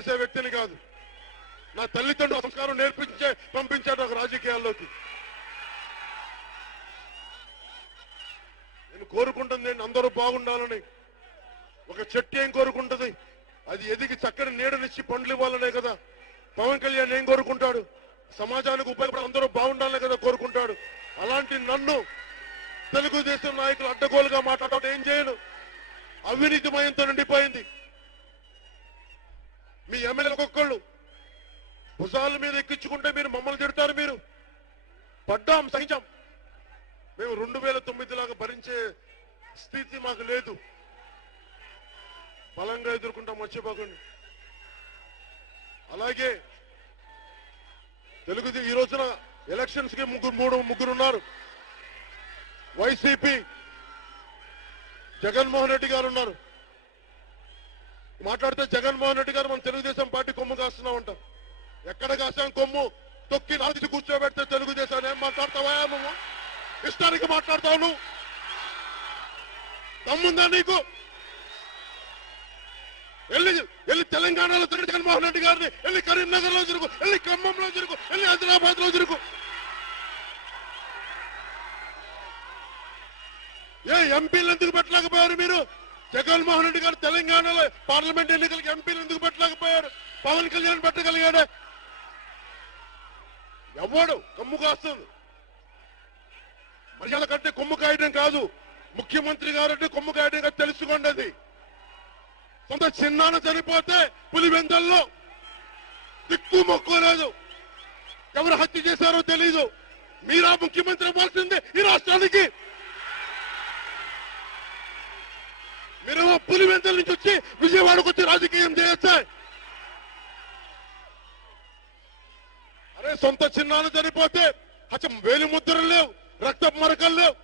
చేసే వ్యక్తిని కాదు. నా తల్లిదండ్రుల సంస్కారం పంపించాడు నాకు రాజకీయాల్లోకి. నేను కోరుకుంటుంది నేను అందరూ బాగుండాలని. ఒక చెట్టు ఏం కోరుకుంటుంది? అది ఎదిగి చక్కని నీడనిచ్చి పండ్లు ఇవ్వాలనే కదా. పవన్ కళ్యాణ్ ఏం కోరుకుంటాడు? సమాజానికి ఉపయోగపడే అందరూ బాగుండాలనే కదా కోరుకుంటాడు. అలాంటి నన్ను తెలుగుదేశం నాయకులు అడ్డగోలుగా మాట్లాడటం ఏం చేయను. అవినీతిమయంతో నిండిపోయింది. మీ ఎమ్మెల్యేలు ఒక్కొక్కళ్ళు భుజాల మీద ఎక్కించుకుంటే మీరు మమ్మల్ని తిడతారు. మీరు పడ్డాం, సహించాం. మేము 2009 లాగా భరించే స్థితి మాకు లేదు. బలంగా ఎదుర్కొంటాం, మర్చిపోకండి. అలాగే ఈ రోజున ఎలక్షన్స్ కి ముగ్గురు ఉన్నారు. వైసీపీ జగన్మోహన్ రెడ్డి గారు ఉన్నారు. మాట్లాడితే జగన్మోహన్ రెడ్డి గారు మన తెలుగుదేశం పార్టీ కొమ్ము కాస్తున్నామంట. ఎక్కడ కాసాం కొమ్ము? తొక్కి నాది కూర్చోబెడితే తెలుగుదేశాన్ని ఏం మాట్లాడతావా? నువ్వు ఇష్టానికి మాట్లాడతావు. నువ్వు దమ్ముందా నీకు? వెళ్ళి తెలంగాణలో తిరుగు జగన్మోహన్ రెడ్డి గారిని, వెళ్ళి కరీంనగర్ లో తిరుగు, వెళ్ళి ఖమ్మంలో తిరుగు, వెళ్ళి హైదరాబాద్ లో తిరుగు. ఏ ఎంపీలు ఎందుకు పెట్టలేకపోయారు మీరు? జగన్మోహన్ రెడ్డి గారు తెలంగాణలో పార్లమెంట్ ఎన్నికలకు ఎంపీలు ఎందుకు పెట్టలేకపోయారు? పవన్ కళ్యాణ్ పెట్టగలిగాడే. ఎవడు కొమ్ము కాస్తుంది? మర్యాద కంటే కొమ్ము కాయడం కాదు. ముఖ్యమంత్రి గారంటే కొమ్ము కాయడం కాదు, తెలుసుకోండి. అది సొంత చిన్నాన్న చనిపోతే పులివెందల్లో దిక్కు మొక్కు లేదు. ఎవరు హత్య చేశారో తెలీదు. మీరా ముఖ్యమంత్రి అవ్వాల్సిందే ఈ రాష్ట్రానికి. మీరు పులివెందల నుంచి వచ్చి విజయవాడకు వచ్చి రాజకీయం చేయొచ్చా? అరే సొంత చిన్నాన్న చనిపోతే వేలి ముద్రలు లేవు, రక్తపు మరకలు లేవు.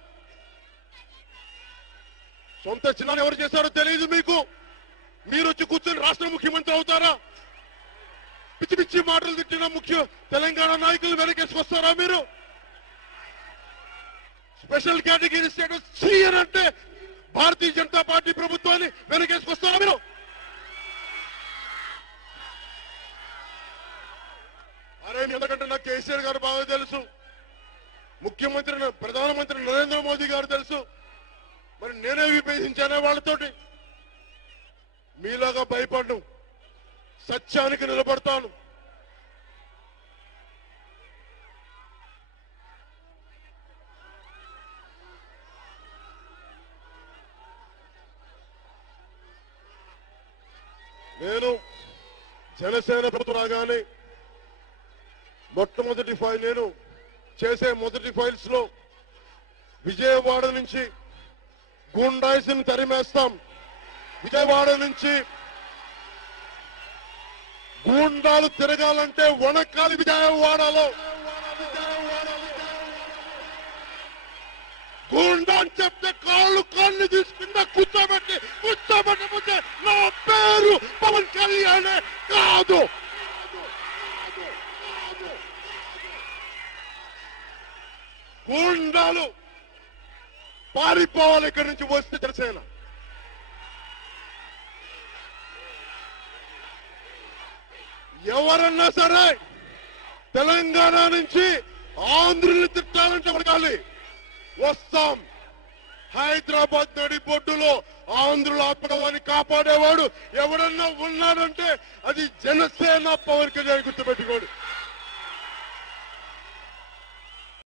సొంత చిన్నాన్న ఎవరు చేశారో తెలియదు మీకు. మీరు వచ్చి కూర్చొని రాష్ట్ర ముఖ్యమంత్రి అవుతారా? పిచ్చి పిచ్చి మాటలు తిట్టిన తెలంగాణ నాయకులు వెనకేసుకొస్తారా మీరు? స్పెషల్ కేటగిరీ స్టేటస్ అంటే భారతీయ జనతా పార్టీ ప్రభుత్వాన్ని వెనకేసుకొస్తారా మీరు? అరే ఎందుకంటే నాకు కేసీఆర్ గారు బాగా తెలుసు, ప్రధానమంత్రి నరేంద్ర మోదీ గారు తెలుసు. మరి నేనే విభేదించానే వాళ్ళతోటి. మీలాగా భయపడ్ను, సత్యానికి నిలబడతాను. నేను జనసేన ప్రభుత్వం రాగానే మొట్టమొదటి ఫైల్, నేను చేసే మొదటి ఫైల్స్ లో విజయవాడ నుంచి గూండాయిస్ని తరిమేస్తాం. విజయవాడ నుంచి గూండాలు తిరగాలంటే వనకాలి విజయవాడలో. గూండా అని చెప్తే కాళ్ళు తీసుకుందా కూర్చోబెట్టకపోతే నా పేరు పవన్ కళ్యాణ్ కాదు. గూండాలు పారిపోవాలి ఇక్కడి నుంచి వస్తే జనసేన. ఎవరన్నా సరే తెలంగాణ నుంచి ఆంధ్రుల్ని తిట్టాలంటే పడగాలి. వస్తాం. హైదరాబాద్ నడిబొడ్డులో ఆంధ్రుల ఆత్మగౌరవాన్ని కాపాడేవాడు ఎవరన్నా ఉన్నాడంటే అది జనసేన పవన్ కళ్యాణ్. గుర్తుపెట్టుకోండి.